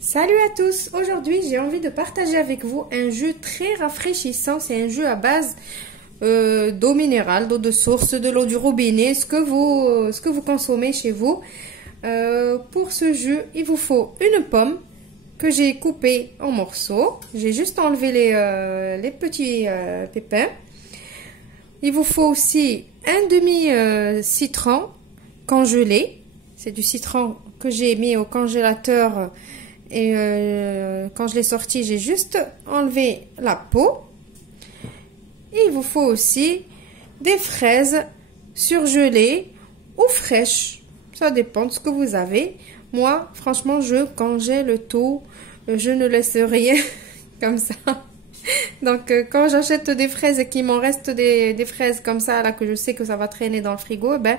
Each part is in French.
Salut à tous! Aujourd'hui, j'ai envie de partager avec vous un jus très rafraîchissant. C'est un jus à base d'eau minérale, d'eau de source, de l'eau du robinet, ce que vous consommez chez vous. Pour ce jus, il vous faut une pomme que j'ai coupée en morceaux. J'ai juste enlevé les petits pépins. Il vous faut aussi un demi-citron congelé. C'est du citron que j'ai mis au congélateur. Et quand je l'ai sorti, j'ai juste enlevé la peau. Et il vous faut aussi des fraises surgelées ou fraîches. Ça dépend de ce que vous avez. Moi, franchement, je congèle tout. Je ne laisse rien comme ça. Donc, quand j'achète des fraises et qu'il m'en reste des fraises comme ça, là, que je sais que ça va traîner dans le frigo, ben,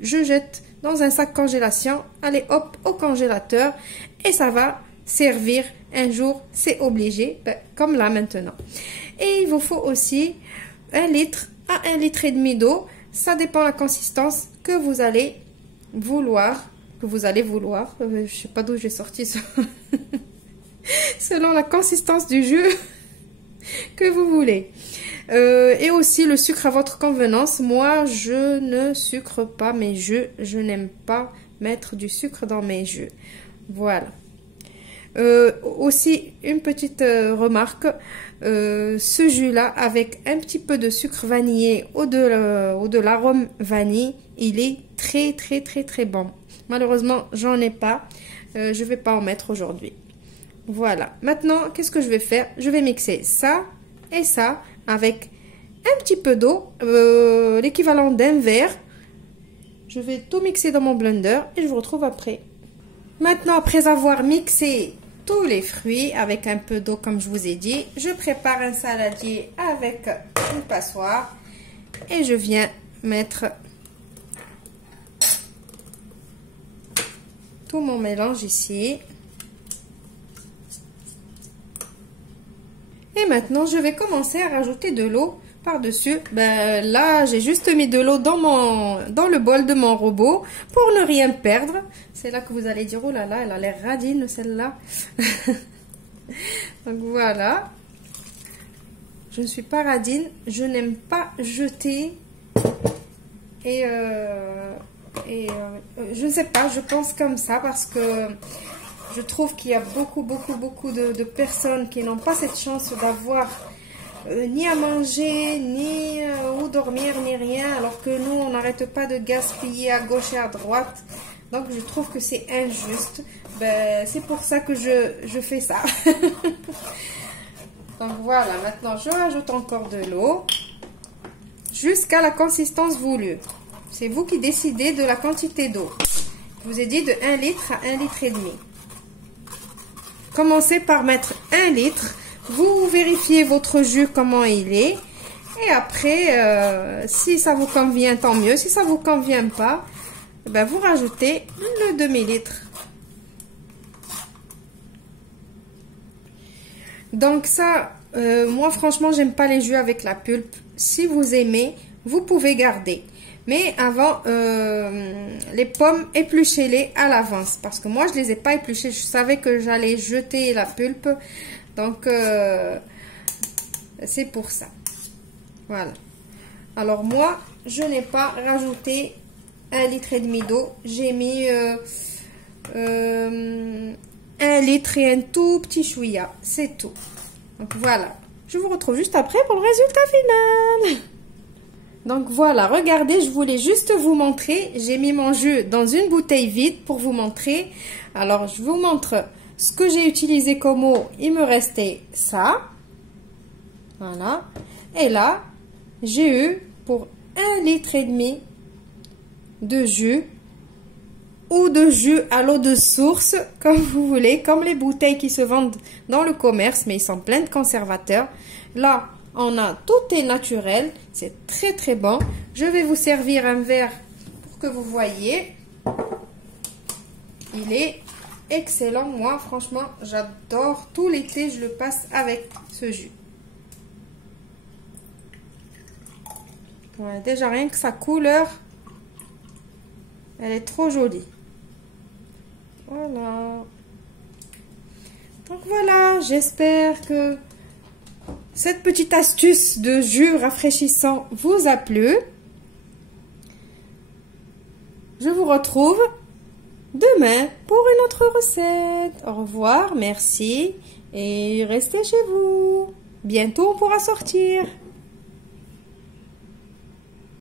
je jette dans un sac congélation. Allez, hop, au congélateur. Et ça va servir un jour, c'est obligé, ben, comme là maintenant. Et il vous faut aussi 1 litre à 1,5 litre d'eau. Ça dépend de la consistance que vous allez vouloir. Je sais pas d'où j'ai sorti ça. Selon la consistance du jus que vous voulez. Et aussi le sucre à votre convenance. Moi, je ne sucre pas mes jus. Je n'aime pas mettre du sucre dans mes jus. Voilà. Aussi, une petite remarque. Ce jus-là, avec un petit peu de sucre vanillé ou de l'arôme vanille, il est très, très, très, très bon. Malheureusement, j'en ai pas. Je vais pas en mettre aujourd'hui. Voilà. Maintenant, qu'est-ce que je vais faire? Je vais mixer ça et ça avec un petit peu d'eau, l'équivalent d'un verre. Je vais tout mixer dans mon blender et je vous retrouve après. Maintenant, après avoir mixé tous les fruits avec un peu d'eau, comme je vous ai dit, je prépare un saladier avec une passoire et je viens mettre tout mon mélange ici. Et maintenant, je vais commencer à rajouter de l'eau par-dessus. Ben, là, j'ai juste mis de l'eau dans le bol de mon robot pour ne rien perdre. C'est là que vous allez dire, oh là là, elle a l'air radine celle-là. Donc voilà. Je ne suis pas radine, je n'aime pas jeter. Et je ne sais pas, je pense comme ça parce que je trouve qu'il y a beaucoup de personnes qui n'ont pas cette chance d'avoir ni à manger, ni où dormir, ni rien, alors que nous, on n'arrête pas de gaspiller à gauche et à droite. Donc, je trouve que c'est injuste. Ben, c'est pour ça que je fais ça. Donc, voilà. Maintenant, je rajoute encore de l'eau jusqu'à la consistance voulue. C'est vous qui décidez de la quantité d'eau. Je vous ai dit de 1 litre à 1,5 litre. Commencez par mettre 1 litre. Vous vérifiez votre jus, comment il est. Et après, si ça vous convient, tant mieux. Si ça vous convient pas, ben vous rajoutez le demi-litre. Donc ça, moi franchement, j'aime pas les jus avec la pulpe. Si vous aimez, vous pouvez garder. Mais avant, les pommes, épluchez-les à l'avance. Parce que moi, je les ai pas épluchées. Je savais que j'allais jeter la pulpe. Donc, c'est pour ça. Voilà. Alors, moi, je n'ai pas rajouté 1,5 litre d'eau. J'ai mis 1 litre et un tout petit chouïa. C'est tout. Donc, voilà. Je vous retrouve juste après pour le résultat final. Donc, voilà. Regardez, je voulais juste vous montrer. J'ai mis mon jus dans une bouteille vide pour vous montrer. Alors, je vous montre ce que j'ai utilisé comme eau. Il me restait ça. Voilà. Et là, j'ai eu pour 1,5 litre de jus ou de jus à l'eau de source, comme vous voulez, comme les bouteilles qui se vendent dans le commerce, mais ils sont pleins de conservateurs. Là, on a tout est naturel, c'est très très bon. Je vais vous servir un verre pour que vous voyez. Il est excellent, moi franchement j'adore. Tout l'été je le passe avec ce jus. Voilà, déjà rien que sa couleur, elle est trop jolie. Voilà. Donc voilà, j'espère que cette petite astuce de jus rafraîchissant vous a plu. Je vous retrouve demain pour une autre recette. Au revoir, merci et restez chez vous. Bientôt on pourra sortir.